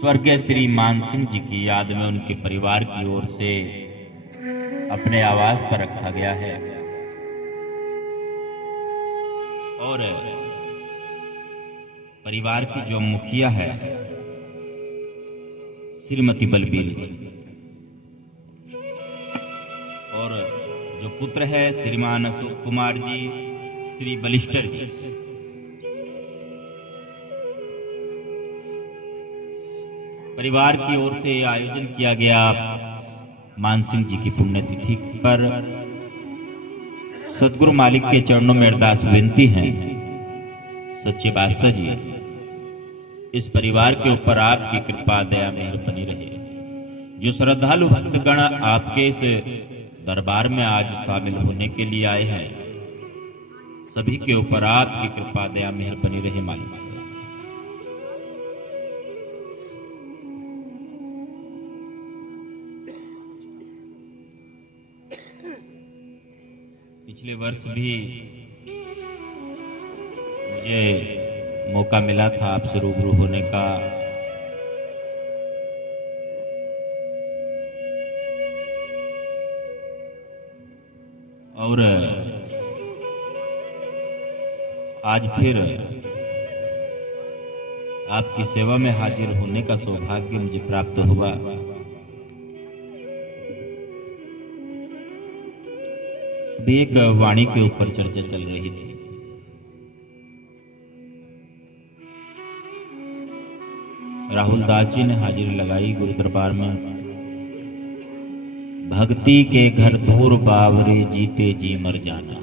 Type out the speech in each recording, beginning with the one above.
स्वर्गीय श्री मानसिंह जी की याद में उनके परिवार की ओर से अपने आवास पर रखा गया है। और परिवार की जो मुखिया है श्रीमती बलबीर जी, और जो पुत्र है श्रीमान अशोक कुमार जी, श्री बलिस्टर जी, परिवार की ओर से आयोजन किया गया मानसिंह जी की पुण्यतिथि पर सदगुरु मालिक के चरणों में अरदास विनती है, सच्चे बादशाह जी इस परिवार के ऊपर आपकी कृपा दया मेहर बनी रहे। जो श्रद्धालु भक्तगण आपके इस दरबार में आज शामिल होने के लिए आए हैं, सभी के ऊपर आपकी कृपा दया मेहर बनी रहे मालिक। पिछले वर्ष भी मुझे मौका मिला था आपसे रूबरू होने का। और आज फिर आपकी सेवा में हाजिर होने का सौभाग्य मुझे प्राप्त हुआ। अभी एक वाणी के ऊपर चर्चा चल रही थी। राहुल दास जी ने हाजिरी लगाई गुरु दरबार में। भक्ति के घर दूर बावरे जीते जी मर जाना।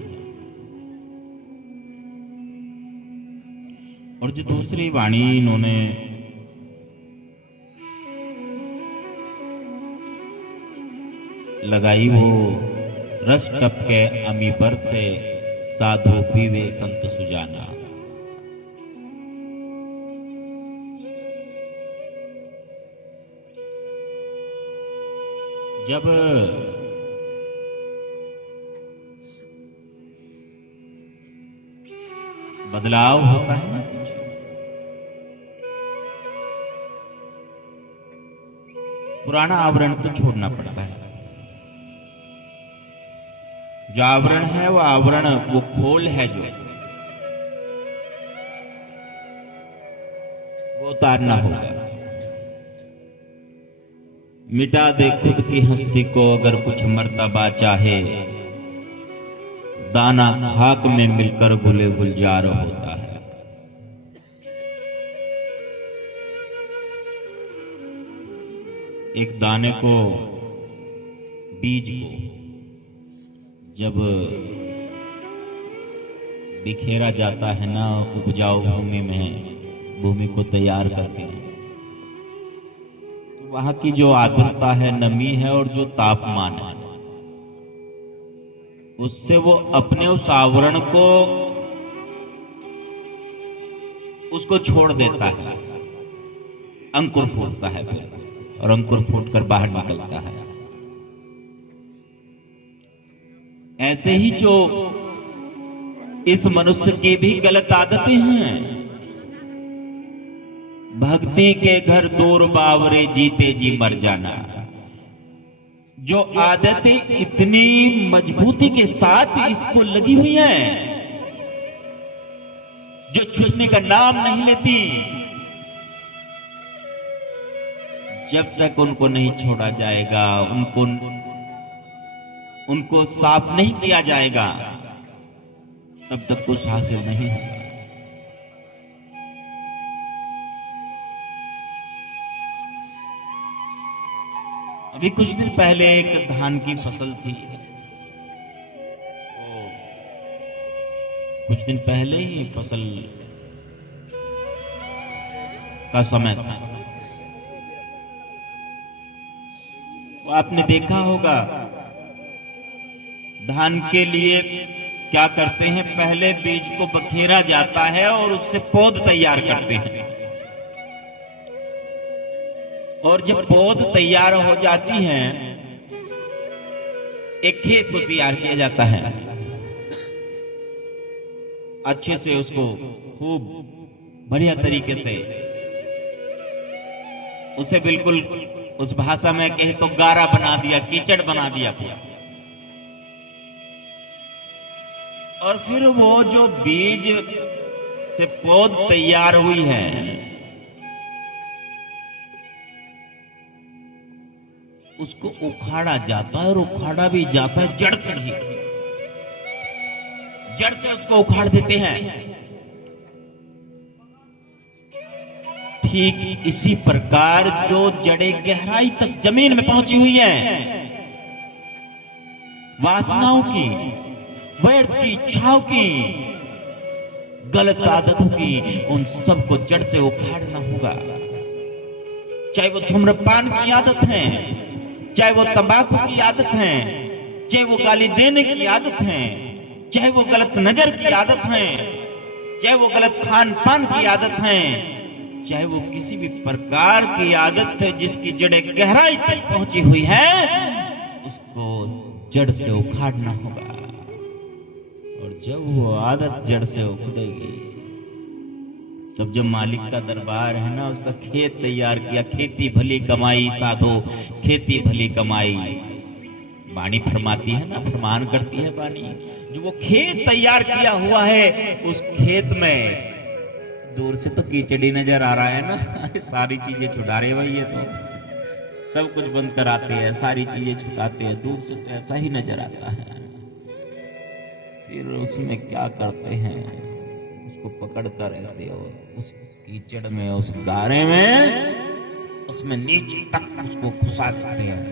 और जो दूसरी वाणी इन्होंने लगाई वो रस टपके अमी पर से साधु पीवे संत सुजाना। जब बदलाव होता है ना, पुराना आवरण तो छोड़ना पड़ता है। जो आवरण है वो आवरण, वो खोल है जो वो उतारना होगा। मिटा दे खुद की हस्ती को अगर कुछ मर्तबा चाहे, दाना खाक में मिलकर गुले गुलजार होता है। एक दाने को, बीज को जब बिखेरा जाता है ना उपजाऊ भूमि में, भूमि को तैयार करके, तो वहां की जो आर्द्रता है, नमी है और जो तापमान है, उससे वो अपने उस आवरण को, उसको छोड़ देता है। अंकुर फूटता है फिर, और अंकुर फूटकर बाहर निकलता है। ऐसे ही जो इस मनुष्य की भी गलत आदतें हैं। भक्ति के घर दूर बावरे जीते जी मर जाना। जो आदतें इतनी मजबूती के साथ इसको लगी हुई हैं, जो छूटने का नाम नहीं लेती, जब तक उनको नहीं छोड़ा जाएगा, उनको साफ नहीं किया जाएगा, तब तक कुछ हासिल नहीं होगा। अभी कुछ दिन पहले एक धान की फसल थी, तो कुछ दिन पहले ही फसल का समय था। तो आपने देखा होगा धान के लिए क्या करते हैं, पहले बीज को बखेरा जाता है और उससे पौध तैयार करते हैं। और जब पौध तैयार हो जाती हैं, एक खेत को तैयार किया जाता है। अच्छे से उसको खूब बढ़िया तरीके से उसे बिल्कुल उस भाषा में कहे तो गारा बना दिया, कीचड़ बना दिया पूरा। और फिर वो जो बीज से पौध तैयार हुई है, उसको उखाड़ा जाता है, और उखाड़ा भी जाता है जड़ से ही, जड़ से उसको उखाड़ देते हैं। ठीक इसी प्रकार जो जड़ें गहराई तक जमीन में पहुंची हुई हैं, वासनाओं की, व्यर्थ की इच्छाओं की, गलत आदतों की, उन सबको जड़ से उखाड़ना होगा। चाहे वो धूम्रपान की आदत है, चाहे वो तंबाकू की आदत है, चाहे वो गाली देने की आदत है, चाहे वो गलत नजर की आदत है, चाहे वो गलत खान पान की आदत है, चाहे वो किसी भी प्रकार की आदत है जिसकी जड़ें गहराई तक पहुंची हुई है, उसको जड़ से उखाड़ना होगा। और जब वो आदत जड़ से उखड़ेगी, तब जब मालिक का दरबार है ना, उसका खेत तैयार किया, खेती भली कमाई साधो, खेती भली कमाई, वाणी फरमाती है ना, फरमान करती है वाणी। जो वो खेत तैयार किया हुआ है, उस खेत में दूर से तो कीचड़ी नजर आ रहा है ना, सारी चीजें छुड़ा रहे भाई, ये तो सब कुछ बंद कराते हैं, सारी चीजें छुटाते हैं, दूर से तो ऐसा ही नजर आता है। फिर उसमें क्या करते हैं, उसको पकड़कर ऐसे और उस कीचड़ में, उस गारे में, उसमें नीचे तक उसको घुसा देते हैं।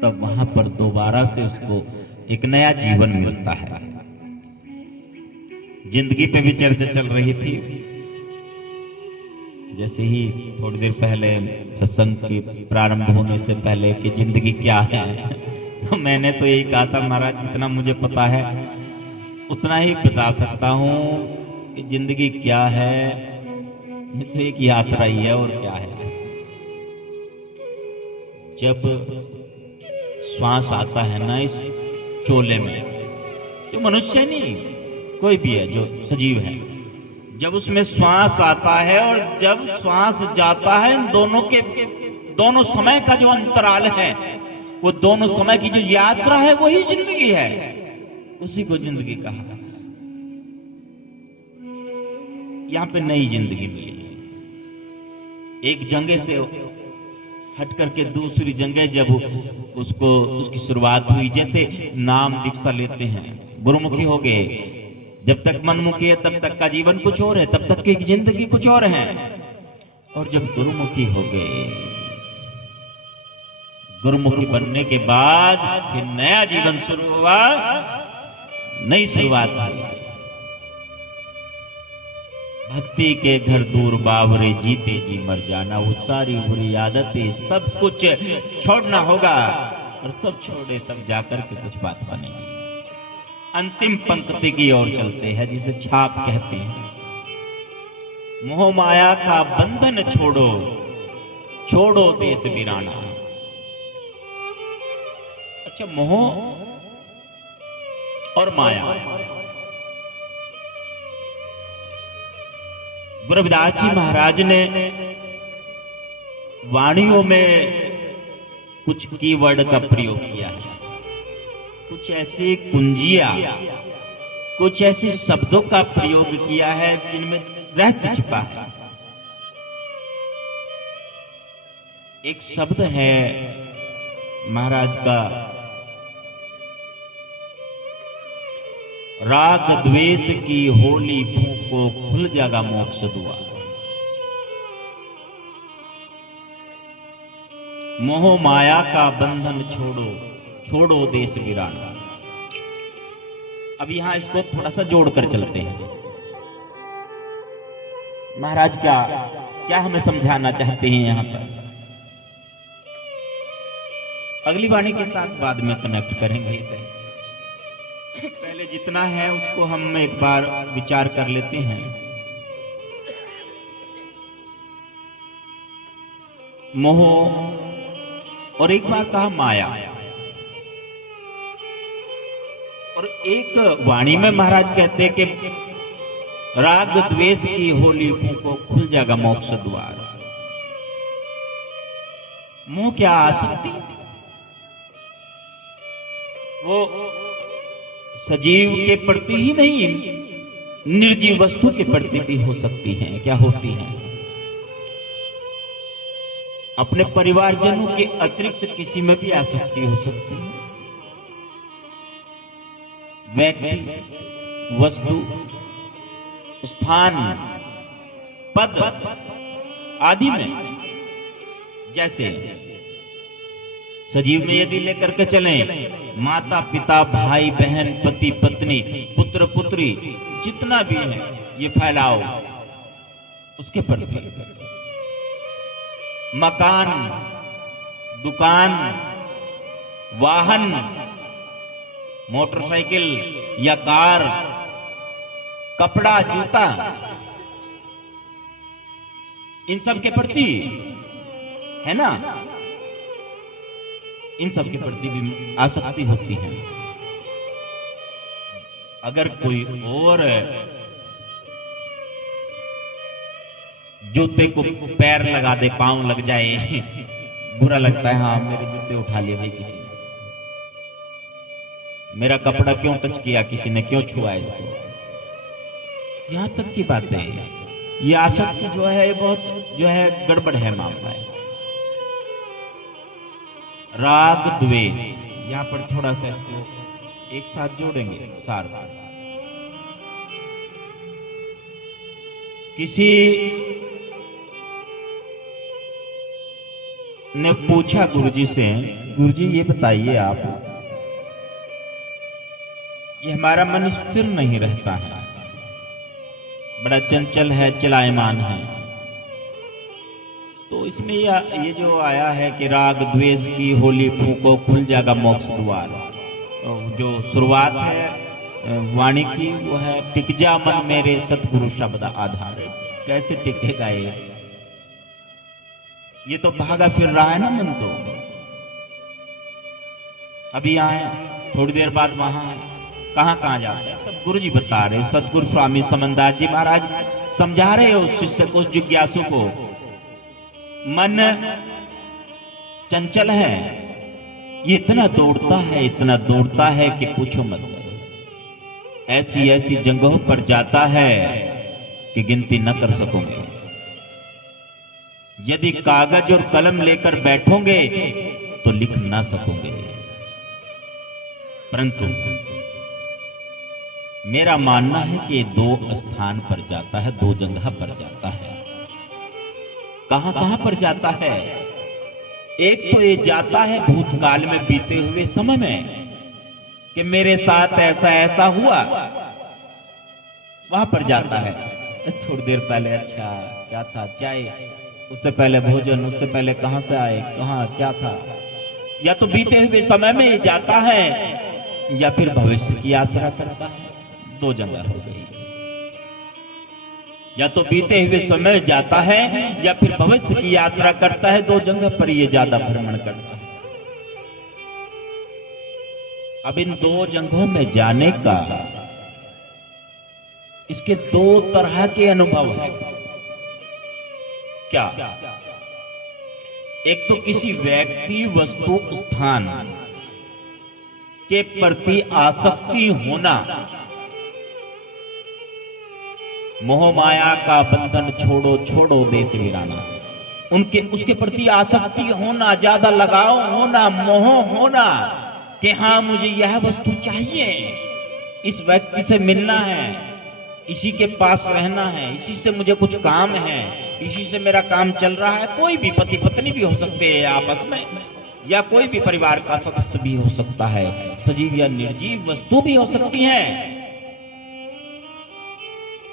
तब वहां पर दोबारा से उसको एक नया जीवन मिलता है। जिंदगी पे भी चर्चा चल रही थी, जैसे ही थोड़ी देर पहले सत्संग की प्रारंभ होने से पहले कि जिंदगी क्या है, तो मैंने तो यही कहा था, महाराज जितना मुझे पता है उतना ही बता सकता हूं कि जिंदगी क्या है। ये तो एक यात्रा ही है, और क्या है। जब श्वास आता है ना इस चोले में, जो मनुष्य नहीं, कोई भी है जो सजीव है, जब उसमें श्वास आता है और जब श्वास जाता है, दोनों समय का जो अंतराल है, वो दोनों समय की जो यात्रा है, वही जिंदगी है। उसी को जिंदगी कहा। यहां पे नई जिंदगी मिली, एक जगह से हट करके दूसरी जगह जब उसकी शुरुआत हुई। जैसे नाम दीक्षा लेते हैं, गुरुमुखी हो गए, जब तक मनमुखी है तब तक का जीवन कुछ और है, तब तक की जिंदगी कुछ और है। और जब गुरुमुखी हो गए, गुरुमुखी बनने के बाद फिर नया जीवन शुरू हुआ, नई शुरुआत हुई। भक्ति के घर दूर बावरे, जीते जी मर जाना। वो सारी बुरी आदतें सब कुछ छोड़ना होगा, और सब छोड़े तब जाकर के कुछ बात बनेगी। अंतिम पंक्ति की ओर चलते हैं, जिसे छाप कहते हैं। मोह माया का बंधन छोड़ो, छोड़ो देश वीराना। अच्छा, मोह और माया, गुरु रविदास जी महाराज ने वाणियों में कुछ कीवर्ड का प्रयोग किया है, कुछ ऐसी कुंजियां, कुछ ऐसे शब्दों का प्रयोग किया है जिनमें रहस्य छिपा है। एक शब्द है महाराज का, राग द्वेष की होली फूंको, खुल जाएगा मोक्ष दुआ। मोह माया का बंधन छोड़ो, छोड़ो देश वीराना। अब यहां इसको थोड़ा सा जोड़कर चलते हैं। महाराज क्या हमें समझाना चाहते हैं यहां पर, अगली वाणी के साथ बाद में कनेक्ट करेंगे इसे। पहले जितना है उसको हम एक बार विचार कर लेते हैं। मोह, और एक बार कहा माया, और एक वाणी में महाराज कहते हैं कि राग द्वेष की होली फूको खुल जाएगा मोक्ष द्वार। मोह क्या आसक्ति, वो सजीव के प्रति ही नहीं, निर्जीव वस्तु के प्रति भी हो सकती हैं। क्या होती हैं? अपने परिवारजनों के अतिरिक्त किसी में भी आसक्ति हो सकती है। व्यक्ति, वस्तु, स्थान, पद आदि में। जैसे सजीव में यदि लेकर के चलें, माता पिता, भाई बहन, पति पत्नी, पुत्र पुत्री, जितना भी है ये फैलाओ, उसके प्रति। मकान, दुकान, वाहन, मोटरसाइकिल या कार, कपड़ा, जूता, इन सब के प्रति है ना, इन सब के प्रति भी आसक्ति होती है। अगर कोई और जूते को पैर लगा दे, पांव लग जाए, बुरा लगता है। हाँ, मेरे जूते उठा लिए भाई किसी ने, मेरा कपड़ा क्यों टच किया किसी ने, क्यों छुआ इसको, यहां तक की बातें हैं। ये आसक्ति जो है बहुत जो है गड़बड़ है मामला है। राग द्वेष, यहां पर थोड़ा सा इसको एक साथ जोड़ेंगे सार। किसी ने पूछा गुरुजी से, गुरुजी ये बताइए आप, ये हमारा मन स्थिर नहीं रहता है, बड़ा चंचल है, चलायमान है, तो इसमें ये जो आया है कि राग द्वेष की होली फूको खुल जाएगा मोक्ष द्वार, तो जो शुरुआत है वाणी की वो है, टिक जा मन मेरे सतगुरु शब्द आधार। कैसे टिकेगा ये तो भागा फिर रहा है ना मन तो। अभी आए, थोड़ी देर बाद वहां, कहां कहां जाते हैं सब गुरु जी बता रहे। सतगुरु स्वामी समनदास जी महाराज समझा रहे हो उस शिष्य को, उस जिज्ञासु को, मन चंचल है, ये इतना दौड़ता है कि पूछो मत। ऐसी ऐसी जगहों पर जाता है कि गिनती न कर सकोगे। यदि कागज और कलम लेकर बैठोगे तो लिख ना सकोगे। परंतु मेरा मानना है कि दो स्थान पर जाता है, दो जगह पर जाता है। कहां कहां पर जाता है? एक तो ये जाता है भूतकाल में बीते हुए समय में कि मेरे साथ ऐसा ऐसा हुआ, वहां पर जाता है। थोड़ी देर पहले अच्छा क्या था, चाय, उससे पहले भोजन, उससे पहले कहां से आए, कहां क्या था। या तो बीते हुए समय में ये जाता है या फिर भविष्य की यात्रा करता है। दो जगह हो गई, या तो बीते हुए समय जाता है या फिर भविष्य की यात्रा करता है। दो जगह पर ये ज्यादा भ्रमण करता है। अब इन दो जगहों में जाने का इसके दो तरह के अनुभव है। क्या? एक तो किसी व्यक्ति, वस्तु, स्थान के प्रति आसक्ति होना, मोह माया का बंधन छोड़ो छोड़ो देश वीराना, उसके प्रति आसक्ति होना, ज्यादा लगाव होना, मोह होना कि हाँ मुझे यह वस्तु चाहिए, इस व्यक्ति से मिलना है, इसी के पास रहना है, इसी से मुझे कुछ काम है, इसी से मेरा काम चल रहा है। कोई भी पति पत्नी भी हो सकते हैं आपस में, या कोई भी परिवार का सदस्य भी हो सकता है, सजीव या निर्जीव वस्तु भी हो सकती हैं।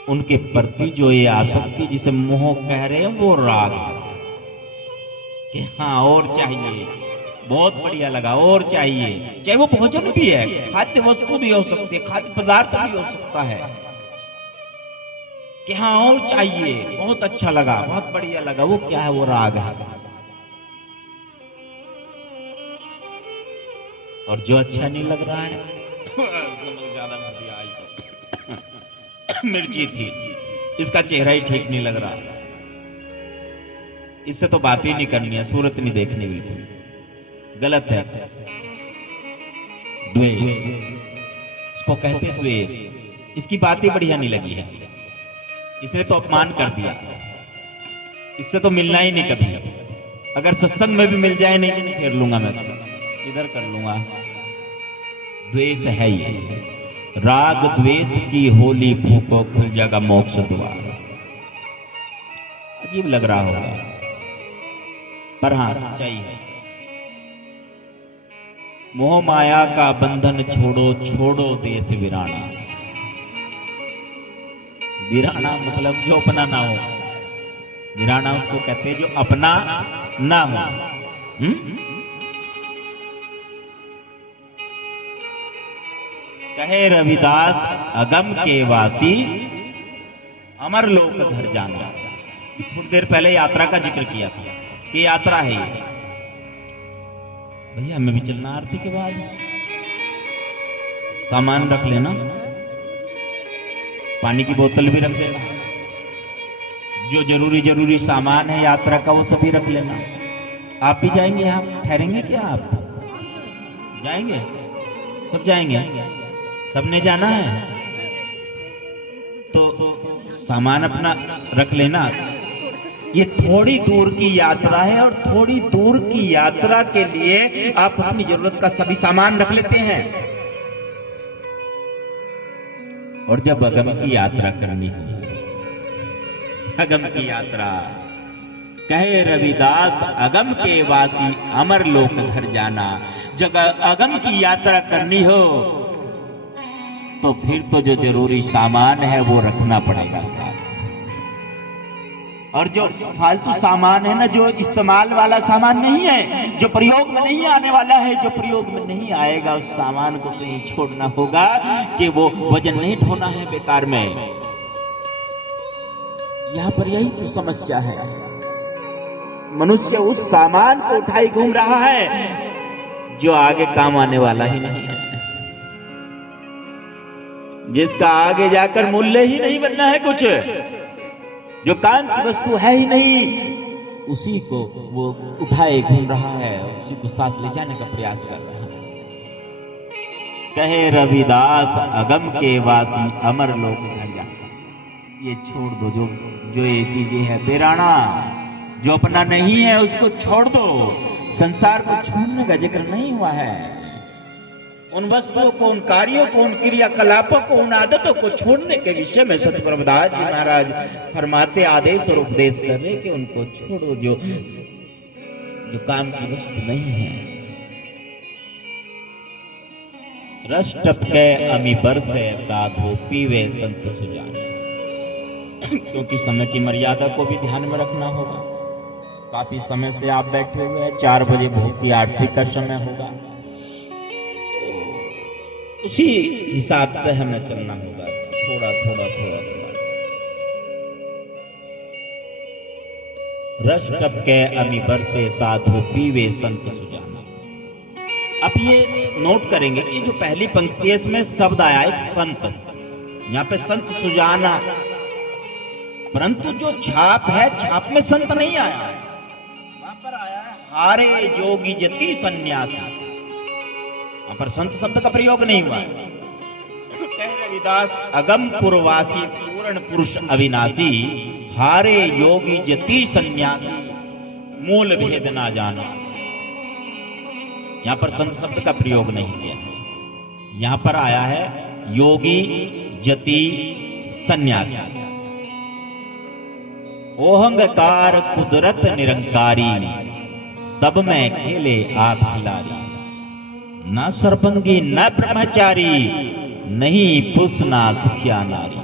उनके प्रति जो ये आसक्ति, जिसे मोह कह रहे हैं, वो राग है कि हाँ और चाहिए, बहुत बढ़िया लगा, और चाहिए। चाहे वो भोजन भी है, खाद्य वस्तु भी हो सकती है, खाद्य पदार्थ भी हो सकता है कि हाँ और चाहिए, बहुत अच्छा लगा, बहुत बढ़िया लगा। वो क्या है? वो राग है। और जो अच्छा नहीं लग रहा है, ज्यादा मिर्ची थी, इसका चेहरा ही ठीक नहीं लग रहा, इससे तो बात ही नहीं करनी है, सूरत नहीं देखनी, बिल्कुल गलत है। द्वेष, इसको कहते द्वेष। इसकी बात ही बढ़िया नहीं लगी है, इसने तो अपमान कर दिया, इससे तो मिलना ही नहीं कभी। अगर सत्संग में भी मिल जाए नहीं फेर लूंगा मैं, इधर कर लूंगा। द्वेष है ये, राग द्वेष की होली फूको खुल जाएगा मोक्ष द्वार। अजीब लग रहा होगा, पर हाँ सच्चाई है। मोह माया का बंधन छोड़ो, छोड़ो देश वीराना। वीराना मतलब जो अपना ना हो, वीराना उसको कहते हैं जो अपना ना हो। कहे रविदास अगम के वासी, अमर लोक घर जाना। थोड़ी देर पहले यात्रा का जिक्र किया था कि यात्रा है ये। भैया हमें भी चलना आरती के बाद, सामान रख लेना, पानी की बोतल भी रख लेना, जो जरूरी सामान है यात्रा का वो सभी रख लेना। आप भी जाएंगे, यहाँ ठहरेंगे क्या? आप जाएंगे? सब जाएंगे? सबने जाना है तो सामान अपना रख लेना। ये थोड़ी दूर की यात्रा है और थोड़ी दूर की यात्रा के लिए आप अपनी जरूरत का सभी सामान रख लेते हैं। और जब अगम की यात्रा करनी हो, अगम की यात्रा, कहे रविदास अगम के वासी अमर लोक घर जाना। जब अगम की यात्रा करनी हो तो फिर तो जो जरूरी सामान है वो रखना पड़ेगा साथ। और जो फालतू सामान है ना, जो इस्तेमाल वाला सामान नहीं है, जो प्रयोग में नहीं आने वाला है, जो प्रयोग में नहीं आएगा, उस सामान को कहीं छोड़ना होगा कि वो वजन नहीं ढोना है बेकार में। यहाँ पर यही तो समस्या है। मनुष्य उस सामान को उठाई घूम रहा है जो आगे काम आने वाला ही नहीं है, जिसका आगे जाकर मूल्य ही नहीं बनना है कुछ, जो काम की वस्तु है ही नहीं, उसी को वो उठाए घूम रहा है, उसी को साथ ले जाने का प्रयास कर रहा है। कहे रविदास अगम के वासी अमर लोक घर जाना। ये छोड़ दो, जो ये चीजें है बेराना, जो अपना नहीं है उसको छोड़ दो। संसार को छोड़ने का जिक्र नहीं हुआ है। उन वस्तुओं को, उन कार्यों को, उन क्रियाकलापों को, उन आदतों को छोड़ने के विषय में सत प्रभुदास जी महाराज फरमाते, आदेश और उपदेश कर रहे कि उनको छोड़ो जो काम की वस्तु नहीं है। रस टपके अमी बरसे साधु पीवे संत सुजाने। क्योंकि समय की मर्यादा को भी ध्यान में रखना होगा। काफी समय से आप बैठे हुए हैं, 4 बजे भोग की आरती का समय होगा, उसी हिसाब से हमें चलना होगा, थोड़ा थोड़ा थोड़ा थोड़ा। रस टपके अमी बरसे साधु पीवे संत सुजाना। अब ये नोट करेंगे कि जो पहली पंक्ति है इसमें शब्द आया एक संत, यहाँ पे संत सुजाना, परंतु जो छाप है, छाप में संत नहीं आया है, वहां पर आया है हारे जोगी जति सन्यासी। वहां पर संत शब्द का प्रयोग नहीं हुआ है। रविदास अगम पुरवासी पूर्ण पुरुष अविनाशी, हारे योगी जति सन्यासी, मूल भेद ना जाना। यहां पर संत शब्द का प्रयोग नहीं किया है, यहां पर आया है योगी जति सन्यासी। ओहंकार कुदरत निरंकारी, सब में खेले आप खिलाड़ी। न सरपंगी न ब्रह्मचारी, नहीं पुरुष ना सुखिया नारी।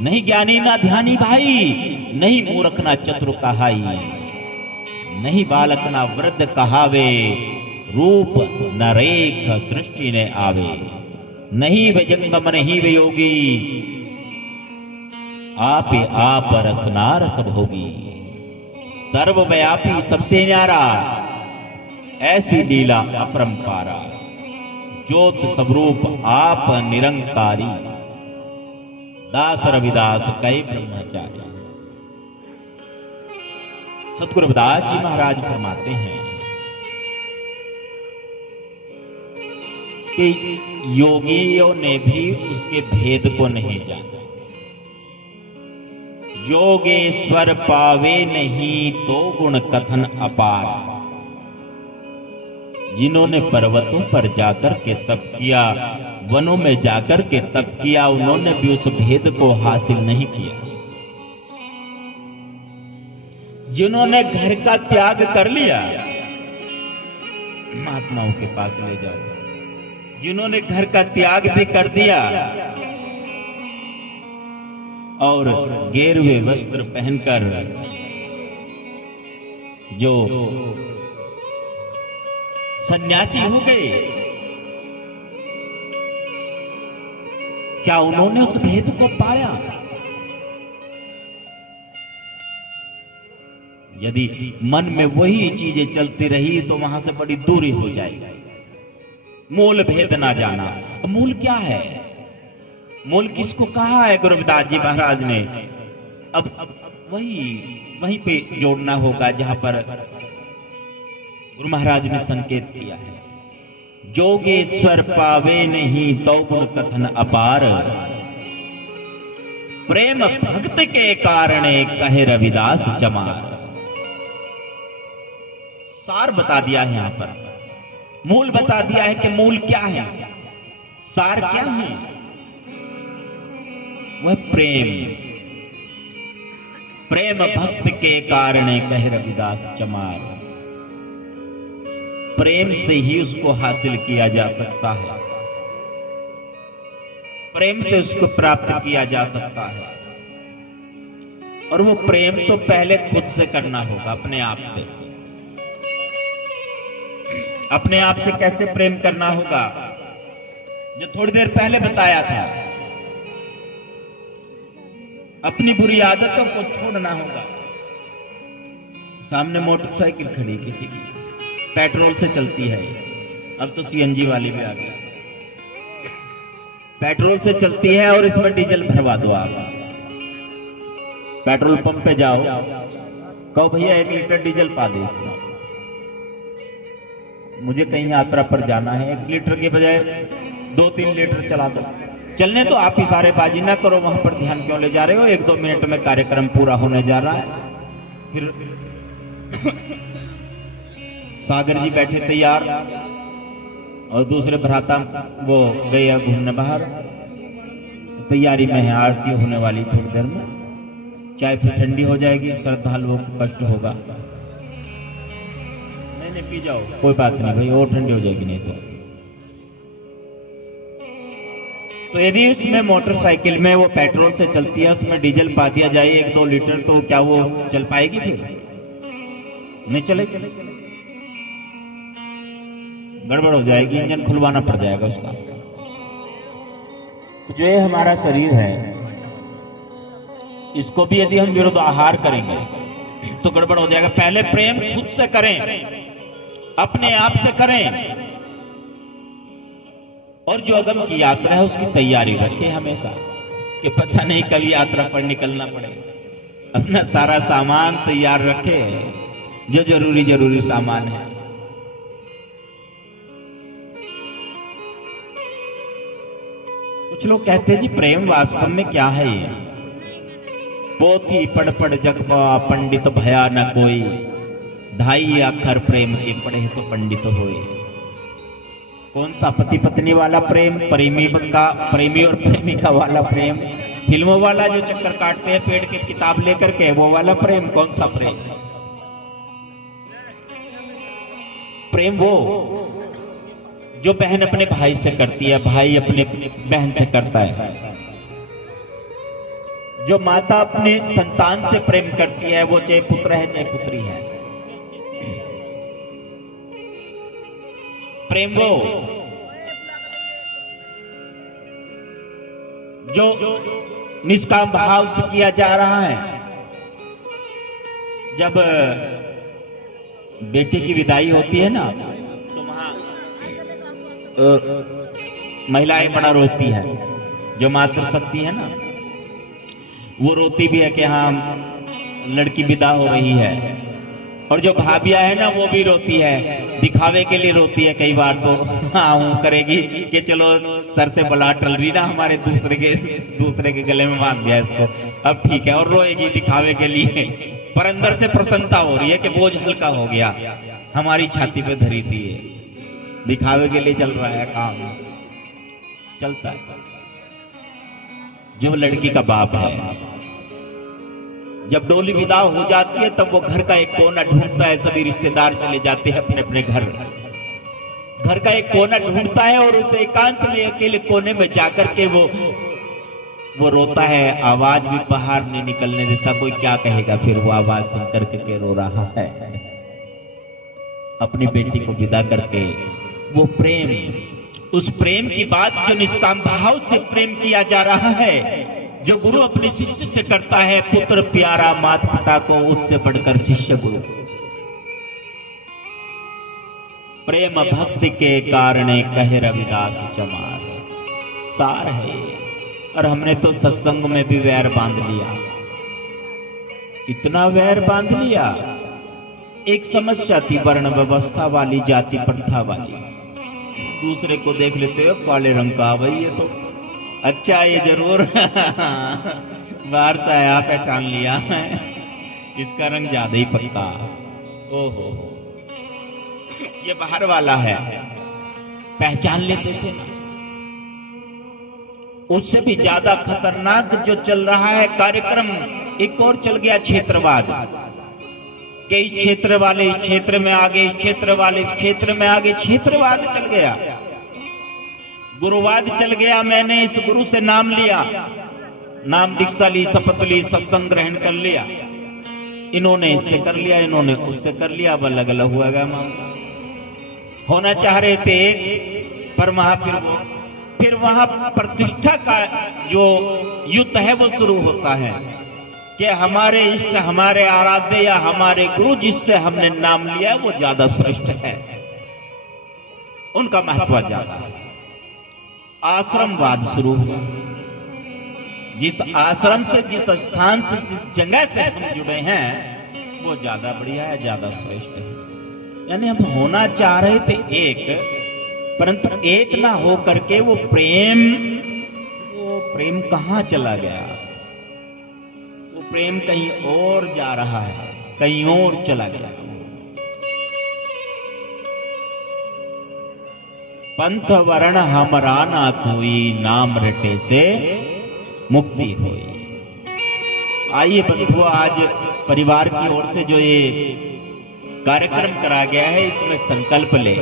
नहीं ज्ञानी ना ध्यानी भाई, नहीं मूर्ख ना चतुर कहाई। नहीं बालक ना वृद्ध कहावे, रूप न रेख दृष्टि ने आवे। नहीं वे जंगम नहीं वे योगी, आप आप रसनार सब होगी। सर्वव्यापी सबसे न्यारा, ऐसी लीला अपरंपारा। ज्योत स्वरूप आप निरंकारी, दास रविदास कई ब्रह्मचारी। सतगुरु रविदास जी महाराज फरमाते हैं कि योगियों ने भी उसके भेद को नहीं जाना। योगेश्वर पावे नहीं तो गुण कथन अपार। जिन्होंने पर्वतों पर जाकर के तप किया, वनों में जाकर के तप किया, उन्होंने भी उस भेद को हासिल नहीं किया। जिन्होंने घर का त्याग कर लिया, महात्माओं के पास ले जाओ। जिन्होंने घर का त्याग भी कर दिया और गेरुए वस्त्र पहनकर जो सन्यासी हो गए, क्या उन्होंने उस भेद को पाया? यदि मन में वही चीजें चलती रही तो वहां से बड़ी दूरी हो जाएगी। मूल भेद ना जाना। मूल क्या है? मूल किसको कहा है गुरु रविदास जी महाराज ने? अब वहीं पे जोड़ना होगा जहां पर गुरु महाराज ने संकेत किया है। जोगेश्वर पावे नहीं तो गुण कथन अपार। प्रेम भक्त के कारणे कहे रविदास चमार। सार बता दिया है यहां पर, मूल बता दिया है कि मूल क्या है, सार क्या है। वह प्रेम। प्रेम भक्त के कारणे कहे रविदास चमार। प्रेम से ही उसको हासिल किया जा सकता है, प्रेम से उसको प्राप्त किया जा सकता है। और वो प्रेम तो पहले खुद से करना होगा, अपने आप से। अपने आप से कैसे प्रेम करना होगा? जो थोड़ी देर पहले बताया था, अपनी बुरी आदतों को छोड़ना होगा। सामने मोटरसाइकिल खड़ी किसी की, पेट्रोल से चलती है, अब तो सीएनजी वाली भी आ गई। पेट्रोल से चलती है और इसमें डीजल भरवा दो आप। पेट्रोल पंप पे जाओ, कहो भैया 1 लीटर डीजल पा दे इसमें, मुझे कहीं यात्रा पर जाना है। 1 लीटर के बजाय 2-3 लीटर चला दो। चलने तो आप ही सारे बाजी ना करो, वहां पर ध्यान क्यों ले जा रहे हो? 1-2 मिनट में कार्यक्रम पूरा होने जा रहा है। फिर सागर जी बैठे तैयार और दूसरे भ्राता वो गए घूमने बाहर, तैयारी में है, आरती होने वाली थोड़ी देर में। चाय फिर ठंडी हो जाएगी, श्रद्धालुओं को कष्ट होगा। नहीं पी जाओ, कोई बात नहीं भाई, और ठंडी हो जाएगी नहीं तो यदि उसमें मोटरसाइकिल में वो पेट्रोल से चलती है, उसमें डीजल पा दिया जाए 1-2 लीटर, तो क्या वो चल पाएगी? फिर नहीं चलेगी, गड़बड़ हो जाएगी, इंजन खुलवाना पड़ जाएगा उसका। जो ये हमारा शरीर है, इसको भी यदि हम विरुद्ध आहार करेंगे तो गड़बड़ हो जाएगा। पहले प्रेम खुद से करें, अपने आप से करें। और जो अगम की यात्रा है उसकी तैयारी रखें हमेशा, कि पता नहीं कभी यात्रा पर निकलना पड़े। अपना सारा सामान तैयार रखे, जो जरूरी सामान है। कुछ लोग कहते हैं जी प्रेम वास्तव में क्या है? ये पोथी पढ़ पढ़ जगपा पंडित भया न कोई, 2.5 अक्षर प्रेम के पढ़े तो पंडित होए। कौन सा पति पत्नी वाला प्रेम, प्रेमी और प्रेमिका वाला प्रेम, फिल्मों वाला जो चक्कर काटते हैं पेड़ की किताब लेकर के, वो वाला प्रेम? कौन सा प्रेम? प्रेम वो जो बहन अपने भाई से करती है, भाई अपने बहन से करता है। जो माता अपने संतान से प्रेम करती है, वो चाहे पुत्र है चाहे पुत्री है। प्रेम वो जो निष्काम भाव से किया जा रहा है। जब बेटी की विदाई होती है ना, तो वहां महिलाएं बड़ा रोती है। जो मातृशक्ति है ना, वो रोती भी है कि हाँ लड़की विदा हो रही है। और जो भाभियां है ना वो भी रोती है, दिखावे के लिए रोती है कई बार तो हाँ करेगी कि चलो सर से बला टल रही ना हमारे दूसरे के गले में बांध दिया इसको, अब ठीक है, और रोएगी दिखावे के लिए, पर अंदर से प्रसन्नता हो रही है कि बोझ हल्का हो गया, हमारी छाती पे धरी थी ये, दिखावे के लिए चल रहा है काम, चलता है। जो लड़की का बाप है जब डोली विदा हो जाती है तब वो घर का एक कोना ढूंढता है, सभी रिश्तेदार चले जाते हैं अपने अपने घर का एक कोना ढूंढता है और उसे एकांत में अकेले कोने में जाकर के वो रोता है, आवाज भी बाहर नहीं निकलने देता। कोई क्या कहेगा फिर वो आवाज सुन करके के रो रहा है अपनी बेटी को विदा करके। वो प्रेम, उस प्रेम की बात जो निष्काम भाव से प्रेम किया जा रहा है, जो गुरु अपने शिष्य से करता है, पुत्र प्यारा माता पिता को, उससे बढ़कर शिष्य गुरु। प्रेम भक्ति के कारण कहे रविदास चमार, सार है। और हमने तो सत्संग में भी वैर बांध लिया, इतना वैर बांध लिया। एक समस्या थी वर्ण व्यवस्था वाली, जाति प्रथा वाली, दूसरे को देख लेते हो काले रंग का, भाई ये तो अच्छा, ये जरूर बाहर से आया, पहचान लिया इसका रंग ज्यादा ही पक्का, ओहो ये बाहर वाला है, पहचान लेते थे ना। उससे भी ज्यादा खतरनाक जो चल रहा है कार्यक्रम, एक और चल गया क्षेत्रवाद, कि इस क्षेत्र वाले इस क्षेत्र में आगे, इस क्षेत्र वाले इस क्षेत्र में आगे, क्षेत्रवाद चल गया, गुरुवाद चल गया। मैंने इस गुरु से नाम लिया, नाम दीक्षा ली, शपथ ली, सत्संग ग्रहण कर लिया, इन्होंने इससे कर लिया, इन्होंने उससे कर लिया, अब अलग अलग हुआ गया मामला। होना चाह रहे थे एक, पर फिर वहां प्रतिष्ठा का जो युद्ध है वो शुरू होता है कि हमारे इष्ट, हमारे आराध्य या हमारे गुरु जिससे हमने नाम लिया वो ज्यादा श्रेष्ठ है, उनका महत्व ज्यादा है। आश्रमवाद शुरू हुआ। जिस आश्रम से, जिस स्थान से, जिस जगह से हम जुड़े हैं वो ज्यादा बढ़िया है, ज्यादा श्रेष्ठ है। यानी हम होना चाह रहे थे एक, परंतु एक ना हो करके वो प्रेम कहां चला गया? वो प्रेम कहीं और जा रहा है, कहीं और चला गया। पंथ वर्ण हमरा ना कोई, नाम रटे से मुक्ति होई। आइए बंधुओं, आज परिवार की ओर से जो ये कार्यक्रम करा गया है, इसमें संकल्प ले,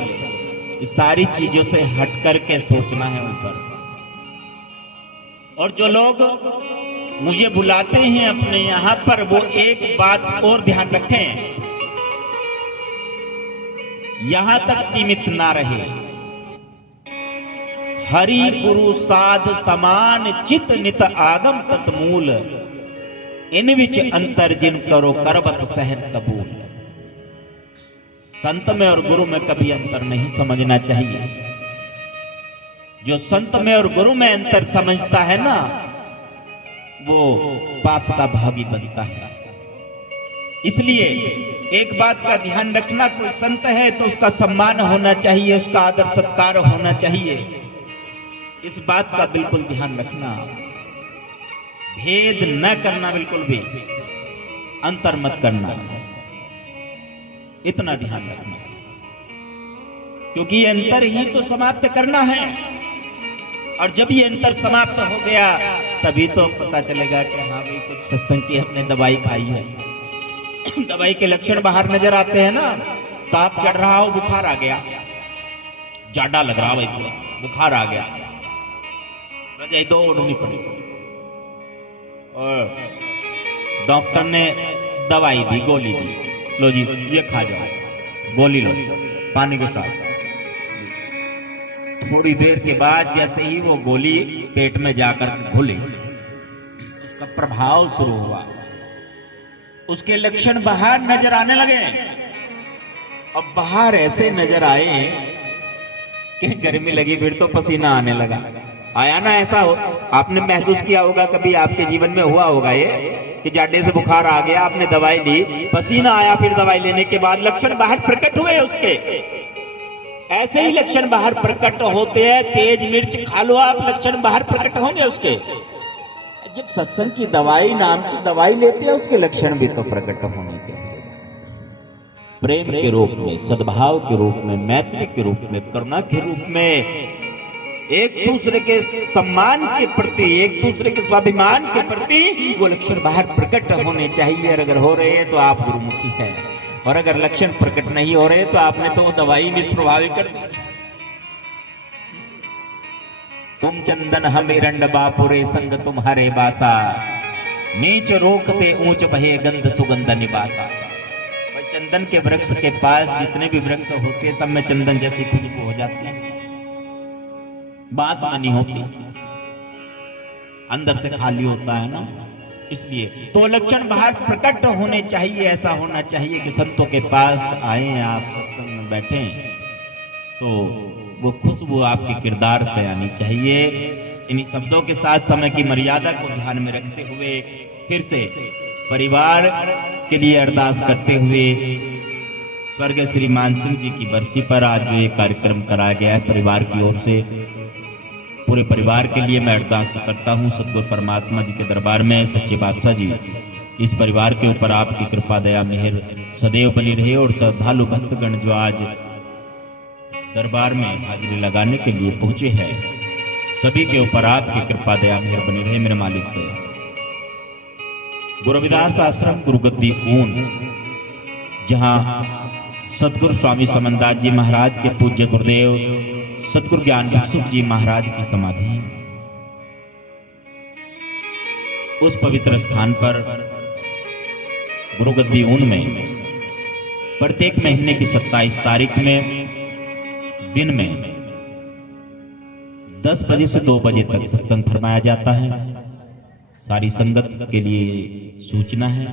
इस सारी चीजों से हट करके सोचना है ऊपर। और जो लोग मुझे बुलाते हैं अपने यहां पर, वो एक बात और ध्यान रखें, यहां तक सीमित ना रहे। हरि गुरु साध समान, चित नित आगम तत्मूल, इन विच अंतर जिन करो करबत सहन कबूल। संत में और गुरु में कभी अंतर नहीं समझना चाहिए। जो संत में और गुरु में अंतर समझता है ना, वो पाप का भागी बनता है। इसलिए एक बात का ध्यान रखना, कोई संत है तो उसका सम्मान होना चाहिए, उसका आदर सत्कार होना चाहिए। इस बात का बिल्कुल ध्यान रखना, भेद न करना, बिल्कुल भी अंतर मत करना, इतना ध्यान रखना, क्योंकि ये अंतर ही तो समाप्त करना है। और जब ये अंतर समाप्त हो गया तभी तो पता चलेगा कि हाँ भाई कुछ सत्संग की हमने दवाई खाई है। दवाई के लक्षण बाहर नजर आते हैं ना, ताप चढ़ रहा हो, बुखार आ गया, जाडा लग रहा भाई, बुखार आ गया, रजाई दो ओढ़नी पड़ी, और डॉक्टर ने दवाई दी, गोली दी, लो जी ये खा जाओ, गोली लो पानी के साथ। थोड़ी देर के बाद जैसे ही वो गोली पेट में जाकर घुली, उसका प्रभाव शुरू हुआ, उसके लक्षण बाहर नजर आने लगे। अब बाहर ऐसे नजर आए कि गर्मी लगी, फिर तो पसीना आने लगा, आया ना ऐसा हो, आपने महसूस किया होगा, कभी आपके जीवन में हुआ होगा ये कि जाडे से बुखार आ गया, आपने दवाई ली, पसीना आया, फिर दवाई लेने के बाद लक्षण बाहर प्रकट हुए उसके। ऐसे ही लक्षण बाहर प्रकट होते हैं। तेज मिर्च खा लो आप, लक्षण बाहर प्रकट होंगे उसके। जब सत्संग की दवाई नाम की दवाई लेते हैं, उसके लक्षण भी तो प्रकट होने चाहिए। प्रेम के रूप में, सद्भाव के रूप में, मैत्री के रूप में, करुणा के रूप में, एक दूसरे के सम्मान के प्रति, एक दूसरे के स्वाभिमान के प्रति वो लक्षण बाहर प्रकट होने चाहिए। और अगर हो रहे हैं तो आप गुरुमुखी हैं, और अगर लक्षण प्रकट नहीं हो रहे तो आपने तो वो दवाई निष्प्रभावी कर दी। तुम चंदन हम एरंड बापुरे संग तुम्हारे बासा, नीच रोकते ऊंच बहे गंध सुगंध निवासा। और चंदन के वृक्ष के पास जितने भी वृक्ष होते हैं, सब में चंदन जैसी खुशबू हो जाती है, बांस में नहीं होती, अंदर से खाली होता है ना। इसलिए तो लक्षण बाहर प्रकट होने चाहिए। ऐसा होना चाहिए कि संतों के पास आए, आप सत्संग में बैठे तो वो खुशबू आपके किरदार से आनी चाहिए। इन्हीं शब्दों के साथ समय की मर्यादा को ध्यान में रखते हुए फिर से परिवार के लिए अरदास करते हुए स्वर्गीय श्री मान सिंह जी की बरसी पर आज जो ये कार्यक्रम कराया गया है, परिवार की ओर से पूरे परिवार के लिए मैं अरदास करता हूँ सतगुरु परमात्मा जी के दरबार में, सच्चे बादशाह जी इस परिवार के ऊपर आपकी कृपा दया मेहर सदैव बनी रहे। और श्रद्धालु भक्तगण जो आज दरबार में हाजिरी लगाने के लिए पहुंचे हैं, सभी के ऊपर आपकी कृपा दया मेहर बनी रहे। मेरे मालिक गुरु रविदास आश्रम गुरुगद्दी ऊन, जहां सतगुरु स्वामी समनदास जी महाराज के पूज्य गुरुदेव सतगुरु ज्ञान भिक्षुक जी महाराज की समाधि है, उस पवित्र स्थान पर गुरुगद्दी ऊन में प्रत्येक महीने की 27 तारीख में दिन में 10 बजे से 2 बजे तक सत्संग फरमाया जाता है। सारी संगत के लिए सूचना है,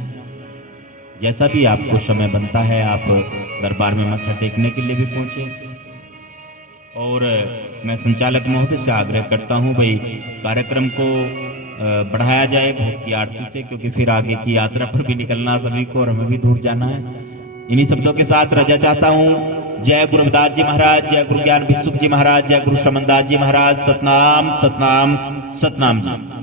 जैसा भी आपको समय बनता है आप दरबार में मत्था टेकने के लिए भी पहुंचे। और मैं संचालक महोदय से आग्रह करता हूं भाई कार्यक्रम को बढ़ाया जाए भोग की आरती से, क्योंकि फिर आगे की यात्रा पर भी निकलना सभी को और हमें भी दूर जाना है। इन्हीं शब्दों के साथ रजा चाहता हूं। जय गुरु रविदास जी महाराज, जय गुरु ज्ञान भिक्षुक जी महाराज, जय गुरु समनदास जी महाराज। सतनाम सतनाम सतनाम जी।